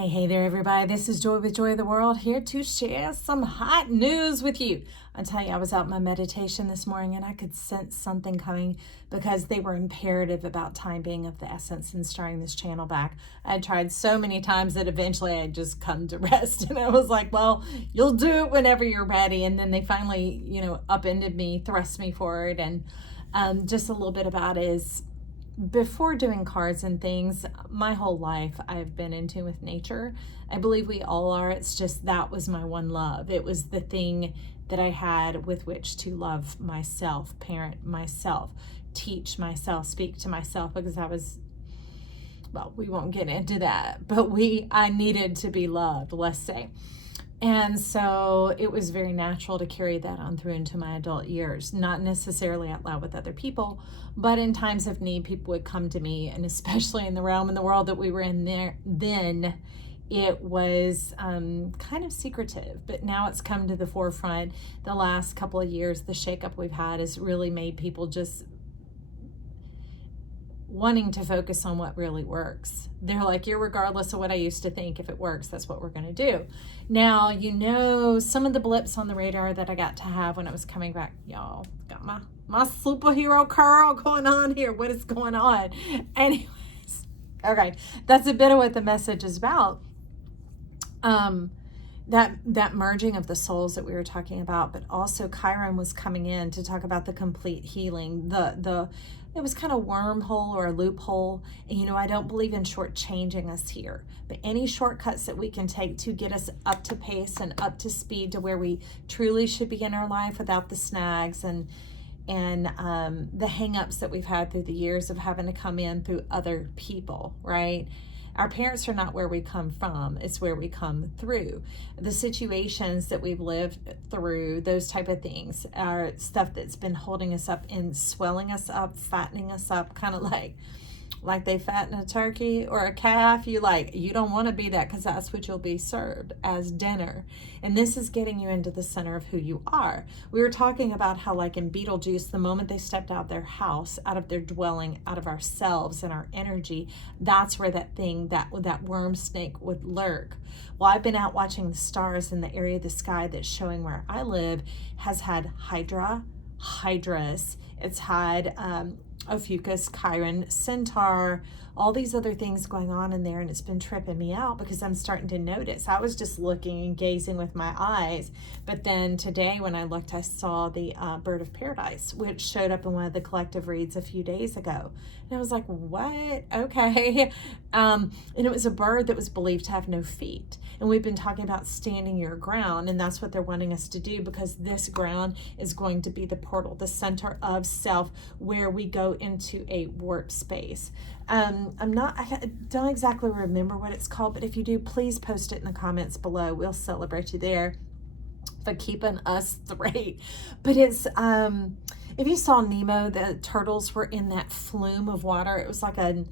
Hey there, everybody. This is Joy with Joy of the World, here to share some hot news with you. I tell you, I was out in my meditation this morning and I could sense something coming because they were imperative about time being of the essence and starting this channel back. I had tried so many times that eventually I just come to rest, and I was like, well, you'll do it whenever you're ready. And then they finally, upended me, thrust me forward. And just a little bit about it is, before doing cards and things, my whole life I've been in tune with nature. I believe we all are. It's just that was my one love. It was the thing that I had with which to love myself, parent myself, teach myself, speak to myself, because we won't get into that, but I needed to be loved, let's say. And so it was very natural to carry that on through into my adult years, not necessarily out loud with other people, but in times of need, people would come to me, and especially in the realm and the world that we were in there then, it was kind of secretive, but now it's come to the forefront. The last couple of years, the shakeup we've had has really made people just wanting to focus on what really works. They're like, irregardless of what I used to think, if it works, that's what we're going to do. Now, some of the blips on the radar that I got to have when I was coming back, y'all, got my superhero curl going on here. What is going on? Anyways, okay, that's a bit of what the message is about. That merging of the souls that we were talking about, but also Chiron was coming in to talk about the complete healing. It was kind of wormhole or a loophole. And I don't believe in shortchanging us here, but any shortcuts that we can take to get us up to pace and up to speed to where we truly should be in our life without the snags and the hang-ups that we've had through the years of having to come in through other people, right? Our parents are not where we come from, it's where we come through. The situations that we've lived through, those type of things, are stuff that's been holding us up and swelling us up, fattening us up, kind of like they fatten a turkey or a calf. You don't want to be that, because that's what you'll be served as dinner. And this is getting you into the center of who you are. We were talking about how, like in Beetlejuice, the moment they stepped out of their house, out of their dwelling, out of ourselves and our energy, that's where that worm snake would lurk. Well, I've been out watching the stars, in the area of the sky that's showing where I live has had hydras, it's had Ophiuchus, Chiron, Centaur, all these other things going on in there, and it's been tripping me out because I'm starting to notice. I was just looking and gazing with my eyes, but then today when I looked, I saw the bird of paradise, which showed up in one of the collective reads a few days ago, and I was like, what? Okay. And it was a bird that was believed to have no feet, and we've been talking about standing your ground, and that's what they're wanting us to do, because this ground is going to be the portal, the center of self, where we go into a warp space. I don't exactly remember what it's called, but if you do, please post it in the comments below. We'll celebrate you there for keeping us straight. But it's, if you saw Nemo, the turtles were in that flume of water. It was like an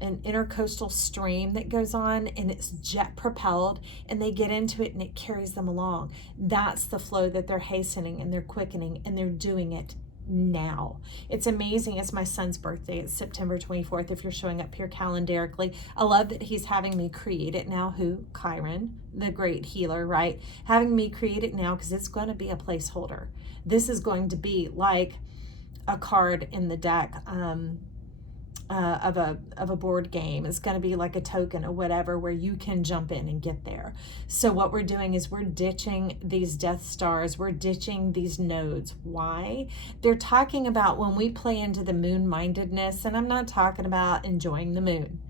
intercoastal stream that goes on, and it's jet propelled, and they get into it and it carries them along. That's the flow that they're hastening and they're quickening, and they're doing it now. It's amazing. It's my son's birthday. It's September 24th, if you're showing up here calendarically. I love that he's having me create it now. Chiron, the great healer, right? Having me create it now, because it's going to be a placeholder. This is going to be like a card in the deck of a board game. It's going to be like a token or whatever, where you can jump in and get there. So what we're doing is we're ditching these Death Stars. We're ditching these nodes. Why? They're talking about when we play into the moon-mindedness, and I'm not talking about enjoying the moon.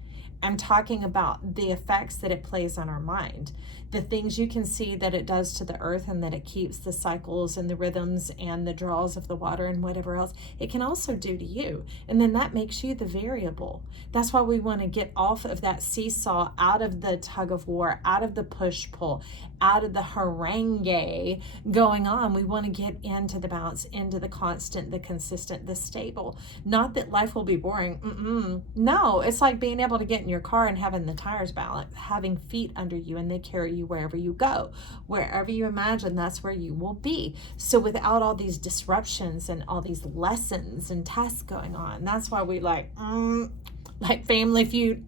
I'm talking about the effects that it plays on our mind, the things you can see that it does to the earth, and that it keeps the cycles and the rhythms and the draws of the water and whatever else it can also do to you. And then that makes you the variable. That's why we want to get off of that seesaw, out of the tug of war, out of the push-pull, out of the harangue going on. We want to get into the balance, into the constant, the consistent, the stable. Not that life will be boring. No, it's like being able to get in your car and having the tires balanced, having feet under you, and they carry you wherever you go. Wherever you imagine, that's where you will be. So without all these disruptions and all these lessons and tests going on, that's why we like Family Feud,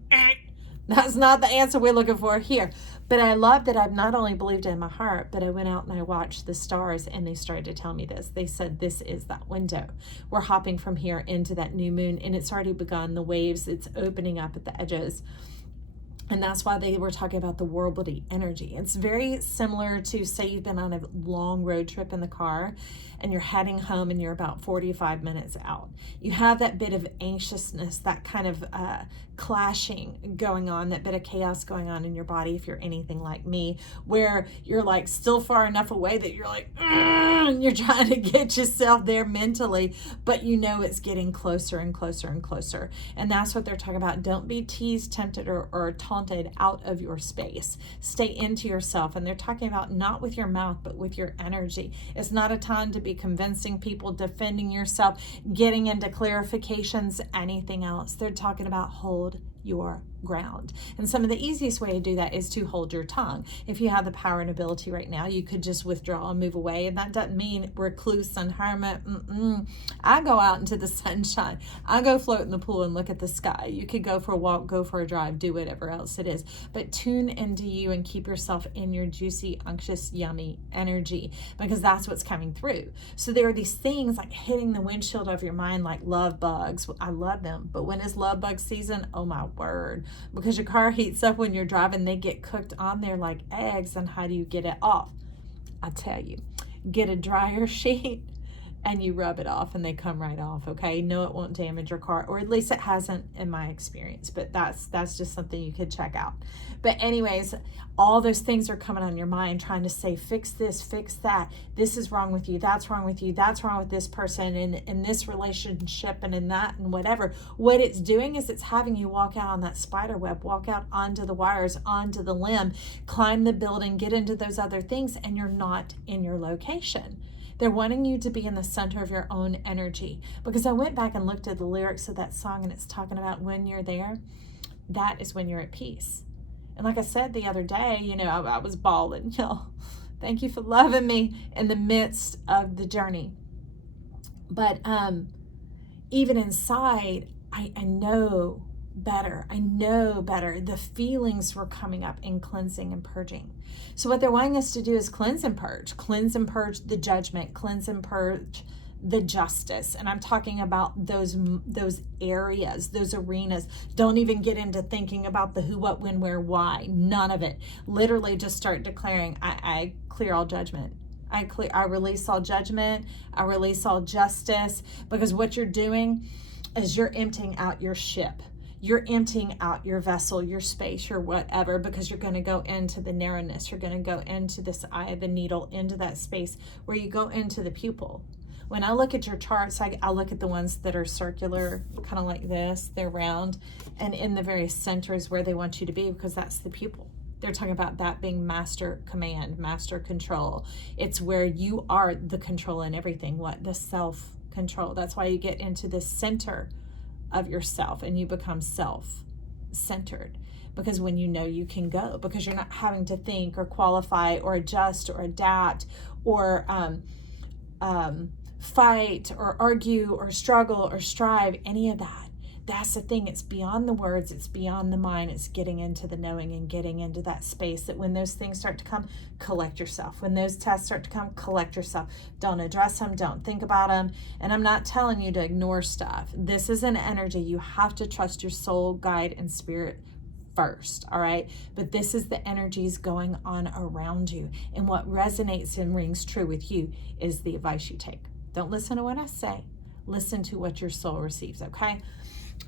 That's not the answer we're looking for here. But I love that I've not only believed it in my heart, but I went out and I watched the stars and they started to tell me this. They said, this is that window. We're hopping from here into that new moon, and it's already begun. The waves, it's opening up at the edges. And that's why they were talking about the warbly energy. It's very similar to, say you've been on a long road trip in the car and you're heading home and you're about 45 minutes out. You have that bit of anxiousness, that kind of clashing going on, that bit of chaos going on in your body, if you're anything like me, where you're like still far enough away that you're like, and you're trying to get yourself there mentally, but you know it's getting closer and closer and closer. And that's what they're talking about. Don't be teased, tempted, or taunted out of your space. Stay into yourself. And they're talking about not with your mouth, but with your energy. It's not a time to be convincing people, defending yourself, getting into clarifications, anything else. They're talking about hold your ground. And some of the easiest way to do that is to hold your tongue. If you have the power and ability right now, you could just withdraw and move away. And that doesn't mean recluse and hermit. I go out into the sunshine. I go float in the pool and look at the sky. You could go for a walk, go for a drive, do whatever else it is. But tune into you and keep yourself in your juicy, unctuous, yummy energy, because that's what's coming through. So there are these things like hitting the windshield of your mind, like love bugs. I love them. But when is love bug season? Oh my word. Because your car heats up when you're driving, they get cooked on there like eggs. And how do you get it off? I tell you, get a dryer sheet and you rub it off and they come right off. Okay, no, it won't damage your car, or at least it hasn't in my experience, but that's just something you could check out. But anyways, all those things are coming on your mind trying to say, fix this, fix that, this is wrong with you, that's wrong with you, that's wrong with this person, and in this relationship, and in that, and whatever. What it's doing is it's having you walk out on that spider web, walk out onto the wires, onto the limb, climb the building, get into those other things, and you're not in your location. They're wanting you to be in the center of your own energy. Because I went back and looked at the lyrics of that song, and it's talking about when you're there, that is when you're at peace. And like I said the other day, you know, I was bawling, y'all. Thank you for loving me in the midst of the journey. But even inside, I know better. I know better. The feelings were coming up in cleansing and purging. So what they're wanting us to do is cleanse and purge the judgment, cleanse and purge the justice. And I'm talking about those areas, those arenas. Don't even get into thinking about the who, what, when, where, why. None of it. Literally just start declaring, I clear all judgment. I release all judgment. I release all justice. Because what you're doing is you're emptying out your ship. You're emptying out your vessel, your space, your whatever, because you're going to go into the narrowness. You're going to go into this eye of the needle, into that space where you go into the pupil. When I look at your charts, I look at the ones that are circular, kind of like this. They're round. And in the very center is where they want you to be, because that's the pupil. They're talking about that being master command, master control. It's where you are the control in everything. What? The self-control. That's why you get into the center of yourself and you become self-centered, because when you know you can go, because you're not having to think or qualify or adjust or adapt or fight or argue or struggle or strive, any of that. That's the thing. It's beyond the words. It's beyond the mind. It's getting into the knowing and getting into that space that when those things start to come, collect yourself. When those tests start to come, collect yourself. Don't address them. Don't think about them. And I'm not telling you to ignore stuff. This is an energy. You have to trust your soul, guide, and spirit first. All right. But this is the energies going on around you. And what resonates and rings true with you is the advice you take. Don't listen to what I say. Listen to what your soul receives. Okay.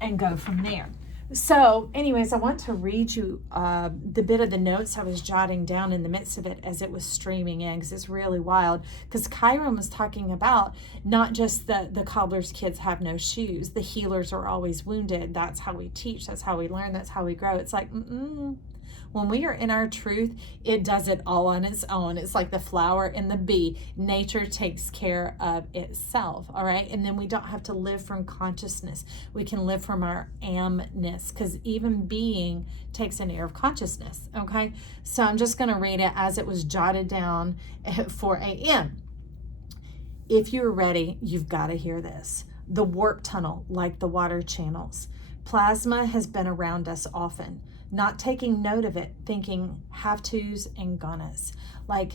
And go from there. So anyways, I want to read you the bit of the notes I was jotting down in the midst of it as it was streaming in, because it's really wild. Because Chiron was talking about not just the cobbler's kids have no shoes, the healers are always wounded. That's how we teach. That's how we learn. That's how we grow. It's like, when we are in our truth, it does it all on its own. It's like the flower and the bee. Nature takes care of itself, all right? And then we don't have to live from consciousness. We can live from our amness, because even being takes an air of consciousness, okay? So I'm just going to read it as it was jotted down at 4 a.m. If you're ready, you've got to hear this. The warp tunnel, like the water channels. Plasma has been around us often. not taking note of it, thinking have tos and gonnas. Like,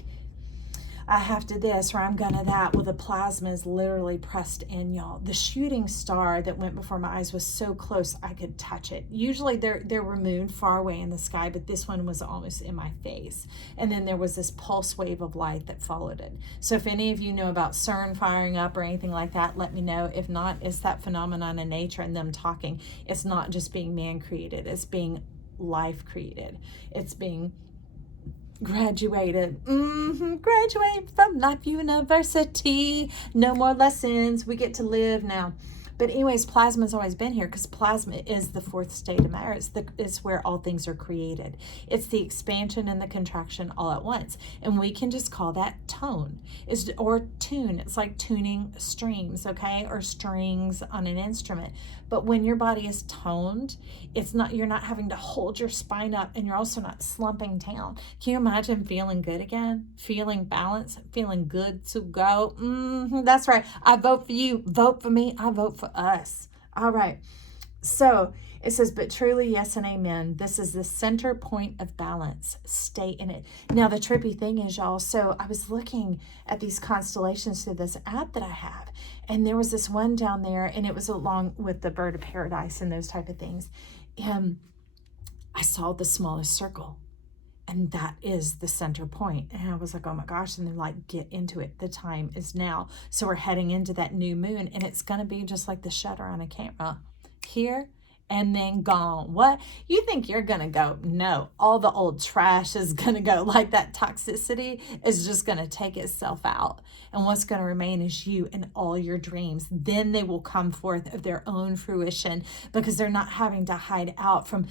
I have to this or I'm gonna that. Well, the plasma is literally pressed in, y'all. The shooting star that went before my eyes was so close I could touch it. Usually they're removed far away in the sky, but this one was almost in my face. And then there was this pulse wave of light that followed it. So if any of you know about CERN firing up or anything like that, let me know. If not, it's that phenomenon in nature and them talking. It's not just being man created, it's being life created. It's being graduate from Life University. No more lessons. We get to live now. But anyways, plasma's always been here because plasma is the fourth state of matter. It's where all things are created. It's the expansion and the contraction all at once. And we can just call that tone or tune. It's like tuning strings, okay? Or strings on an instrument. But when your body is toned, you're not having to hold your spine up, and you're also not slumping down. Can you imagine feeling good again? Feeling balanced, feeling good to go? That's right. I vote for you. Vote for me. I vote for us. All right. So it says, but truly, yes and amen. This is the center point of balance. Stay in it. Now, the trippy thing is, y'all, so I was looking at these constellations through this app that I have, and there was this one down there, and it was along with the bird of paradise and those type of things. And I saw the smallest circle, and that is the center point. And I was like, oh my gosh. And they're like, get into it. The time is now. So we're heading into that new moon, and it's going to be just like the shutter on a camera. Here and then gone. What? You think you're going to go? No. All the old trash is going to go. Like that toxicity is just going to take itself out. And what's going to remain is you and all your dreams. Then they will come forth of their own fruition because they're not having to hide out from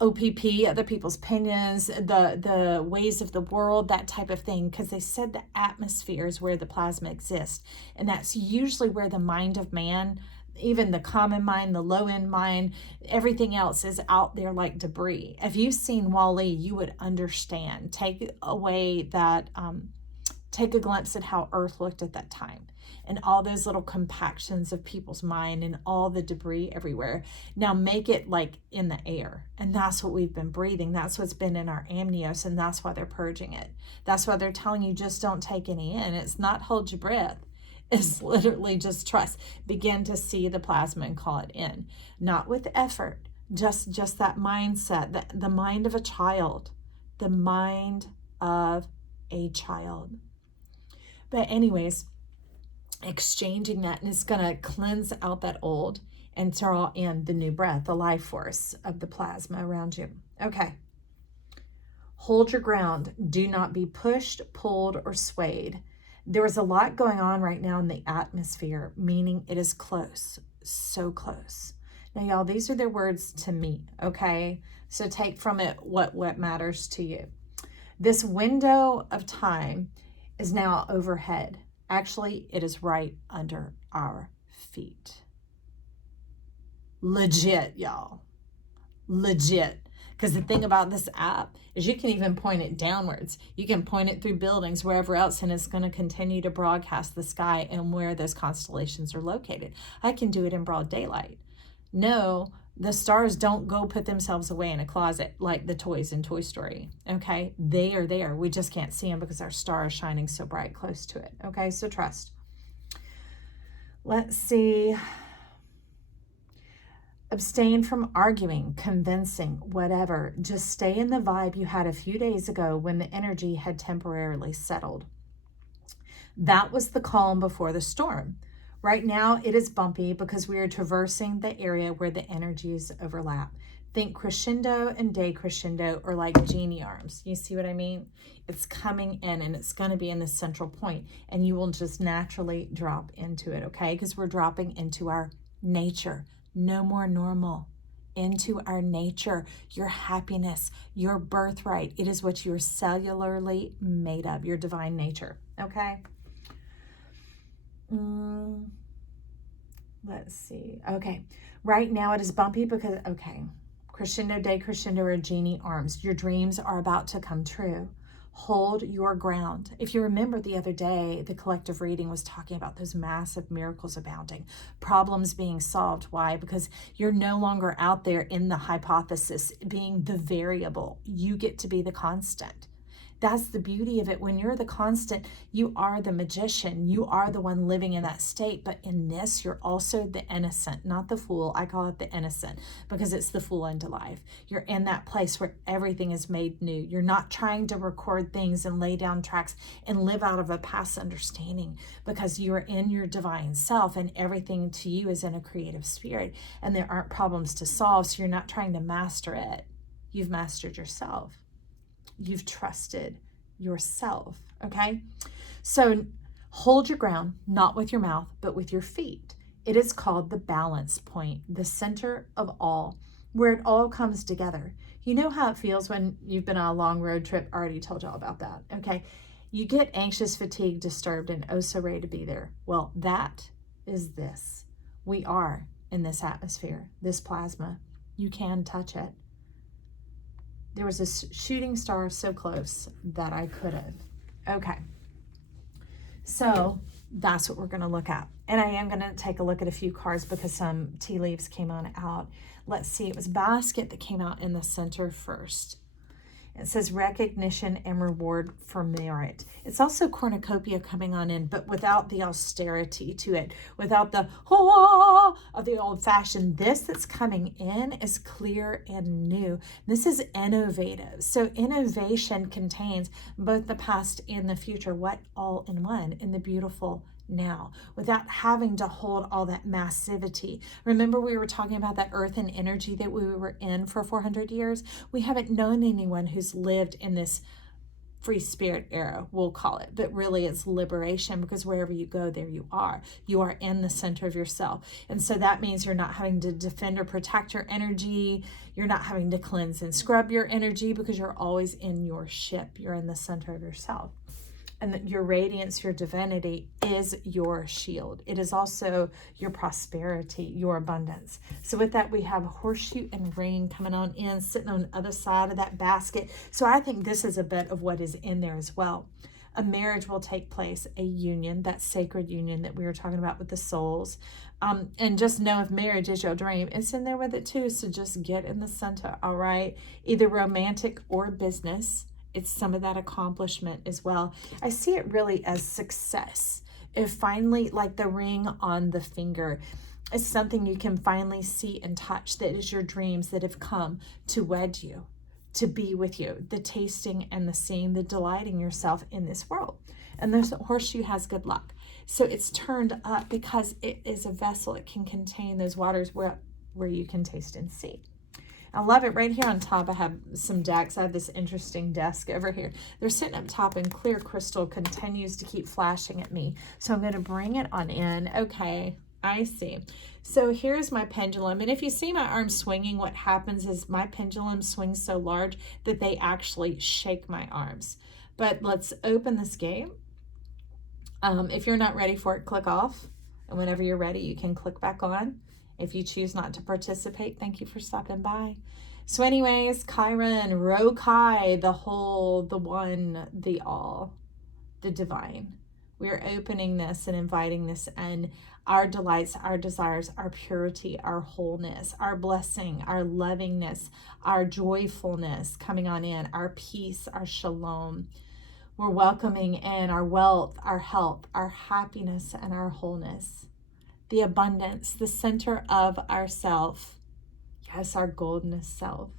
OPP, other people's opinions, the ways of the world, that type of thing, because they said the atmosphere is where the plasma exists. And that's usually where the mind of man, even the common mind, the low-end mind, everything else is out there like debris. If you've seen Wall-E, you would understand. Take away that, take a glimpse at how Earth looked at that time, and all those little compactions of people's mind and all the debris everywhere. Now make it like in the air. And that's what we've been breathing. That's what's been in our amnios, and that's why they're purging it. That's why they're telling you just don't take any in. It's not hold your breath. It's literally just trust. Begin to see the plasma and call it in. Not with effort, just that mindset, the mind of a child. The mind of a child. But anyways, exchanging that, and it's going to cleanse out that old and draw in the new breath, the life force of the plasma around you. Okay. Hold your ground. Do not be pushed, pulled, or swayed. There is a lot going on right now in the atmosphere, meaning it is close, so close. Now, y'all, these are their words to me, okay? So take from it what matters to you. This window of time is now overhead. Actually, it is right under our feet. Legit, y'all. Legit. Because the thing about this app is you can even point it downwards. You can point it through buildings, wherever else, and it's going to continue to broadcast the sky and where those constellations are located. I can do it in broad daylight. No, the stars don't go put themselves away in a closet like the toys in Toy Story, okay? They are there. We just can't see them because our star is shining so bright close to it, okay? So trust. Let's see. Abstain from arguing, convincing, whatever. Just stay in the vibe you had a few days ago when the energy had temporarily settled. That was the calm before the storm. Right now, it is bumpy because we are traversing the area where the energies overlap. Think crescendo and decrescendo, or like genie arms. You see what I mean? It's coming in, and it's going to be in the central point, and you will just naturally drop into it, okay? Because we're dropping into our nature. No more normal. Into our nature, your happiness, your birthright. It is what you're cellularly made of, your divine nature, okay? Let's see. Okay. Right now it is bumpy because, okay, crescendo, decrescendo, or genie arms. Your dreams are about to come true. Hold your ground. If you remember the other day, the collective reading was talking about those massive miracles abounding, problems being solved. Why? Because you're no longer out there in the hypothesis being the variable. You get to be the constant. That's the beauty of it. When you're the constant, you are the magician. You are the one living in that state. But in this, you're also the innocent, not the fool. I call it the innocent because it's the fool unto life. You're in that place where everything is made new. You're not trying to record things and lay down tracks and live out of a past understanding, because you are in your divine self and everything to you is in a creative spirit, and there aren't problems to solve. So you're not trying to master it. You've mastered yourself. You've trusted yourself, okay? So hold your ground, not with your mouth, but with your feet. It is called the balance point, the center of all, where it all comes together. You know how it feels when you've been on a long road trip? I already told y'all about that, okay? You get anxious, fatigued, disturbed, and oh so ready to be there. Well, that is this. We are in this atmosphere, this plasma. You can touch it. There was a shooting star so close that I could have. Okay. So that's what we're going to look at. And I am going to take a look at a few cards because some tea leaves came on out. Let's see. It was basket that came out in the center first. It says recognition and reward for merit. It's also cornucopia coming on in, but without the austerity to it, without the hoa of the old fashioned. This that's coming in is clear and new. This is innovative. So innovation contains both the past and the future. What? All in one, in the beautiful now, without having to hold all that massivity. Remember, we were talking about that earth and energy that we were in for 400 years. We haven't known anyone who's lived in this free spirit era, we'll call it, but really it's liberation, because wherever you go, there you are. You are in the center of yourself. And so that means you're not having to defend or protect your energy. You're not having to cleanse and scrub your energy, because you're always in your ship. You're in the center of yourself. And that your radiance, your divinity is your shield. It is also your prosperity, your abundance. So with that, we have horseshoe and ring coming on in, sitting on the other side of that basket. So I think this is a bit of what is in there as well. A marriage will take place, a union, that sacred union that we were talking about with the souls. And just know if marriage is your dream, it's in there with it too. So just get in the center, all right? Either romantic or business. It's some of that accomplishment as well. I see it really as success. If finally, like the ring on the finger, is something you can finally see and touch, that is your dreams that have come to wed you, to be with you, the tasting and the seeing, the delighting yourself in this world. And this horseshoe has good luck. So it's turned up because it is a vessel. It can contain those waters where you can taste and see. I love it. Right here on top, I have some decks. I have this interesting desk over here. They're sitting up top, and clear crystal continues to keep flashing at me. So I'm going to bring it on in. Okay, I see. So here's my pendulum. And if you see my arm swinging, what happens is my pendulum swings so large that they actually shake my arms. But let's open this game. If you're not ready for it, click off. And whenever you're ready, you can click back on. If you choose not to participate, thank you for stopping by. So anyways, Chiron, Rokai, the whole, the one, the all, the divine. We're opening this and inviting this in. Our delights, our desires, our purity, our wholeness, our blessing, our lovingness, our joyfulness coming on in, our peace, our shalom. We're welcoming in our wealth, our health, our happiness, and our wholeness. The abundance, the center of ourself. Yes, our goldenest self.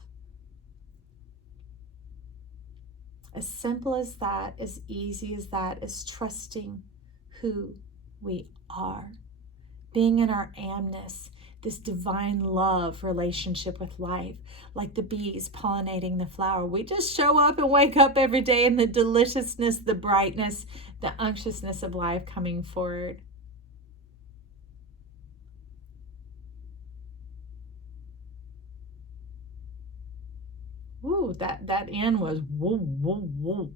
As simple as that, as easy as that, is trusting who we are. Being in our amness, this divine love relationship with life, like the bees pollinating the flower. We just show up and wake up every day in the deliciousness, the brightness, the unctuousness of life coming forward. Ooh, that end was woo, woo, woo.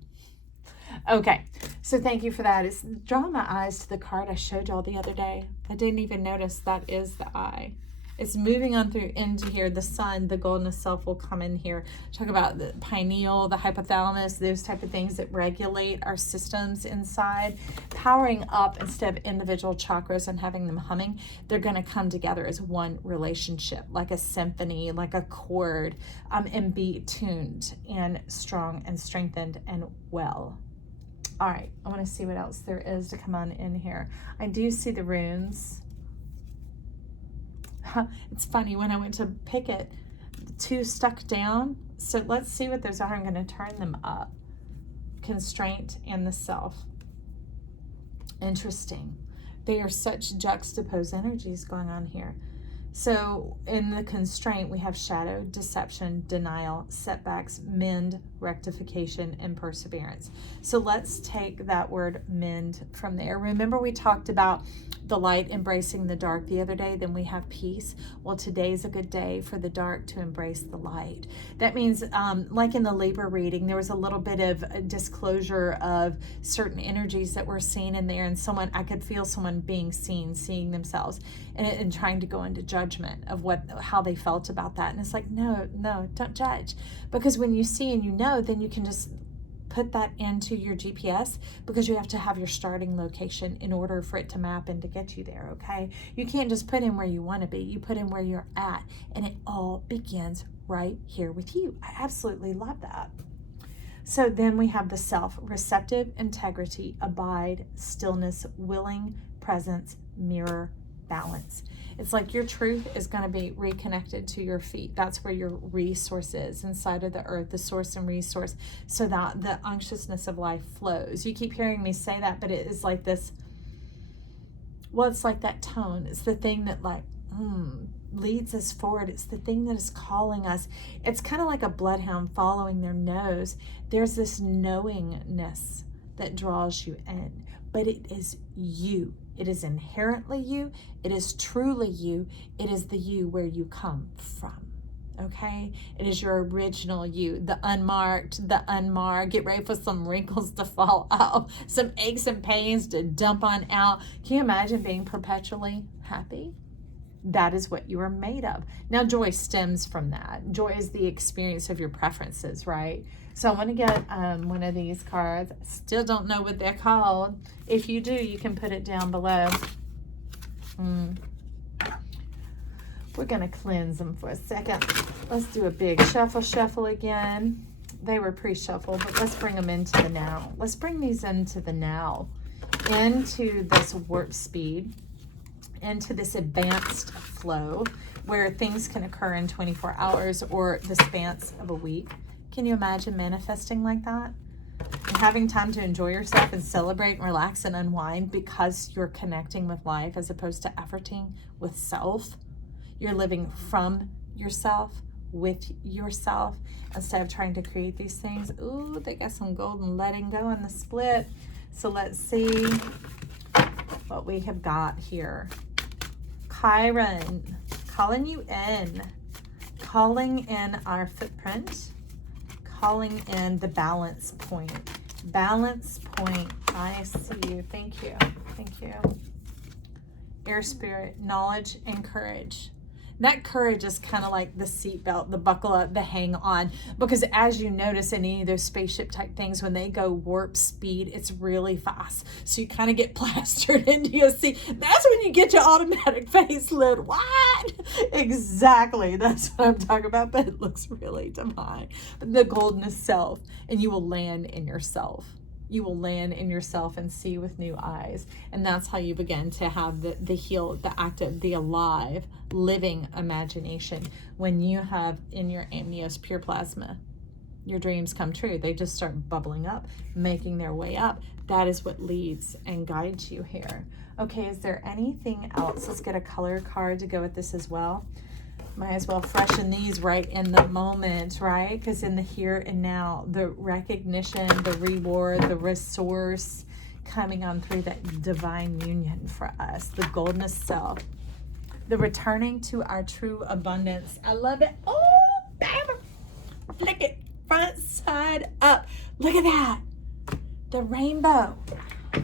Okay, so thank you for that. It's drawing my eyes to the card I showed y'all the other day. I didn't even notice that is the eye. It's moving on through into here. The sun, the golden self will come in here. Talk about the pineal, the hypothalamus, those type of things that regulate our systems inside. Powering up instead of individual chakras and having them humming, they're going to come together as one relationship, like a symphony, like a chord, and be tuned and strong and strengthened and well. All right, I want to see what else there is to come on in here. I do see the runes. It's funny, when I went to pick it, the two stuck down. So let's see what those are. I'm going to turn them up. Constraint and the self. Interesting. They are such juxtaposed energies going on here. So in the constraint, we have shadow, deception, denial, setbacks, mend, rectification, and perseverance. So let's take that word mend from there. Remember we talked about the light embracing the dark the other day, then we have peace. Well, today's a good day for the dark to embrace the light. That means, like in the Libra reading, there was a little bit of a disclosure of certain energies that were seen in there, and I could feel someone being seen, seeing themselves, and trying to go into judgment of how they felt about that. And it's like, no, don't judge. Because when you see and you know, then you can just put that into your GPS, because you have to have your starting location in order for it to map and to get you there, okay? You can't just put in where you want to be. You put in where you're at, and it all begins right here with you. I absolutely love that. So then we have the self, receptive, integrity, abide, stillness, willing, presence, mirror, balance. It's like your truth is going to be reconnected to your feet. That's where your resource is, inside of the earth, the source and resource, so that the unctuousness of life flows. You keep hearing me say that, but it is like this, well, it's like that tone. It's the thing that leads us forward. It's the thing that is calling us. It's kind of like a bloodhound following their nose. There's this knowingness that draws you in, but it is you. It is inherently you. It is truly you. It is the you where you come from. Okay? It is your original you, the unmarked, the unmarred. Get ready for some wrinkles to fall off, some aches and pains to dump on out. Can you imagine being perpetually happy? That is what you are made of. Now, joy stems from that. Joy is the experience of your preferences, right? So I want to get one of these cards. I still don't know what they're called. If you do, you can put it down below. We're going to cleanse them for a second. Let's do a big shuffle again. They were pre-shuffled, but let's bring them into the now. Let's bring these into the now, into this warp speed, into this advanced flow where things can occur in 24 hours or the span of a week. Can you imagine manifesting like that? And having time to enjoy yourself and celebrate and relax and unwind because you're connecting with life as opposed to efforting with self. You're living from yourself, with yourself, instead of trying to create these things. Ooh, they got some golden letting go in the split. So let's see what we have got here. Chiron, calling you in, calling in our footprint, calling in the balance point. Balance point, I see you. Thank you. Thank you. Air spirit, knowledge and courage. That courage is kind of like the seatbelt, the buckle up, the hang on. Because as you notice in any of those spaceship type things, when they go warp speed, it's really fast. So you kind of get plastered into your seat. That's when you get your automatic facelift. What? Exactly. That's what I'm talking about. But it looks really divine. But the golden self. And you will land in yourself. You will land in yourself and see with new eyes. And that's how you begin to have the healed, the active, the alive, living imagination. When you have in your amnios pure plasma, your dreams come true. They just start bubbling up, making their way up. That is what leads and guides you here. Okay, is there anything else? Let's get a color card to go with this as well. Might as well freshen these right in the moment, right? Because in the here and now, the recognition, the reward, the resource coming on through that divine union for us, the golden self, the returning to our true abundance. I love it. Oh, baby. Flick it front side up. Look at that. The rainbow.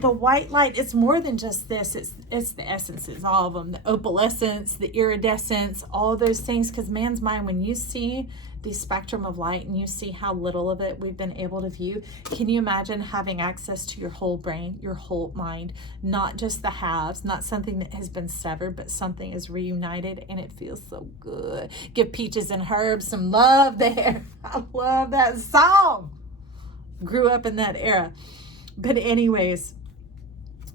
the white light, it's more than just this. It's the essences, all of them, the opalescence, the iridescence, all those things. Because man's mind, when you see the spectrum of light and you see how little of it we've been able to view, can you imagine having access to your whole brain, your whole mind, not just the halves, not something that has been severed, but something is reunited, and it feels so good. Give Peaches and Herb some love there. I love that song. Grew up in that era. But anyways,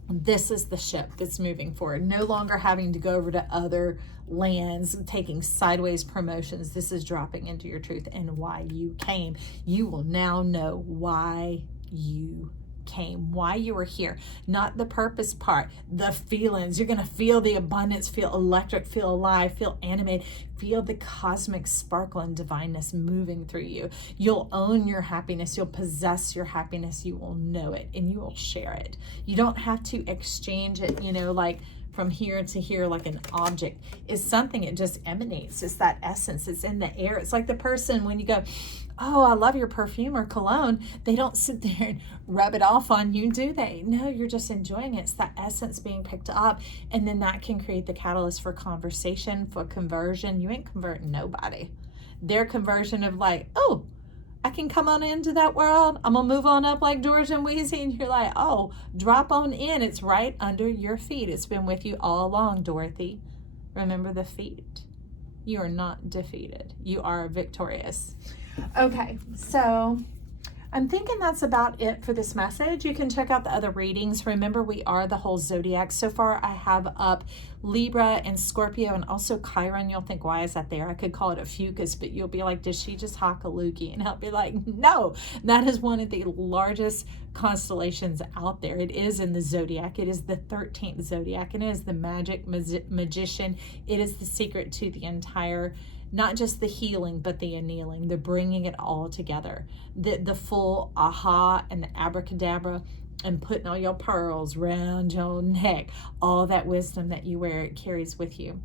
this is the ship that's moving forward. No longer having to go over to other lands, taking sideways promotions. This is dropping into your truth and why you came. You will now know why you came, why you were here, not the purpose part, the feelings. You're going to feel the abundance, feel electric, feel alive, feel animated, feel the cosmic sparkle and divineness moving through you. You'll own your happiness. You'll possess your happiness. You will know it and you will share it. You don't have to exchange it, like from here to here, like an object. Is something, it just emanates. It's that essence. It's in the air. It's like the person when you go, oh, I love your perfume or cologne. They don't sit there and rub it off on you, do they? No, you're just enjoying it. It's that essence being picked up. And then that can create the catalyst for conversation, for conversion. You ain't converting nobody. Their conversion of like, oh, I can come on into that world. I'm going to move on up like George and Wheezy. And you're like, oh, drop on in. It's right under your feet. It's been with you all along, Dorothy. Remember the feet. You are not defeated. You are victorious. Okay, so I'm thinking that's about it for this message. You can check out the other readings. Remember, we are the whole zodiac. So far, I have up Libra and Scorpio and also Chiron. You'll think, why is that there? I could call it a fucus, but you'll be like, does she just hock a loogie? And I'll be like, no, that is one of the largest constellations out there. It is in the zodiac. It is the 13th zodiac, and it is the magic magician. It is the secret to the entire, not just the healing, but the annealing, the bringing it all together, the full aha and the abracadabra, and putting all your pearls around your neck, all that wisdom that you wear, it carries with you.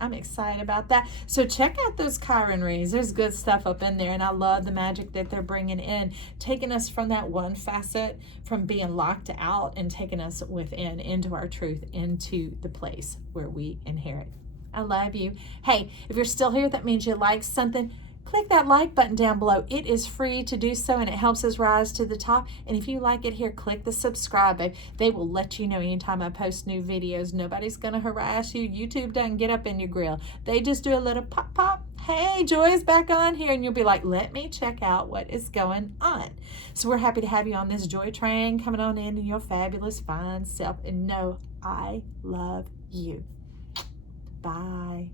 I'm excited about that. So check out those Chiron readings. There's good stuff up in there, and I love the magic that they're bringing in, taking us from that one facet, from being locked out, and taking us within, into our truth, into the place where we inherit. I love you. Hey, if you're still here, that means you like something. Click that like button down below. It is free to do so, and it helps us rise to the top. And if you like it here, click the subscribe button. They will let you know anytime I post new videos. Nobody's going to harass you. YouTube doesn't get up in your grill. They just do a little pop, pop. Hey, Joy's back on here. And you'll be like, let me check out what is going on. So we're happy to have you on this Joy train, coming on in your fabulous, fine self. And know I love you. Bye.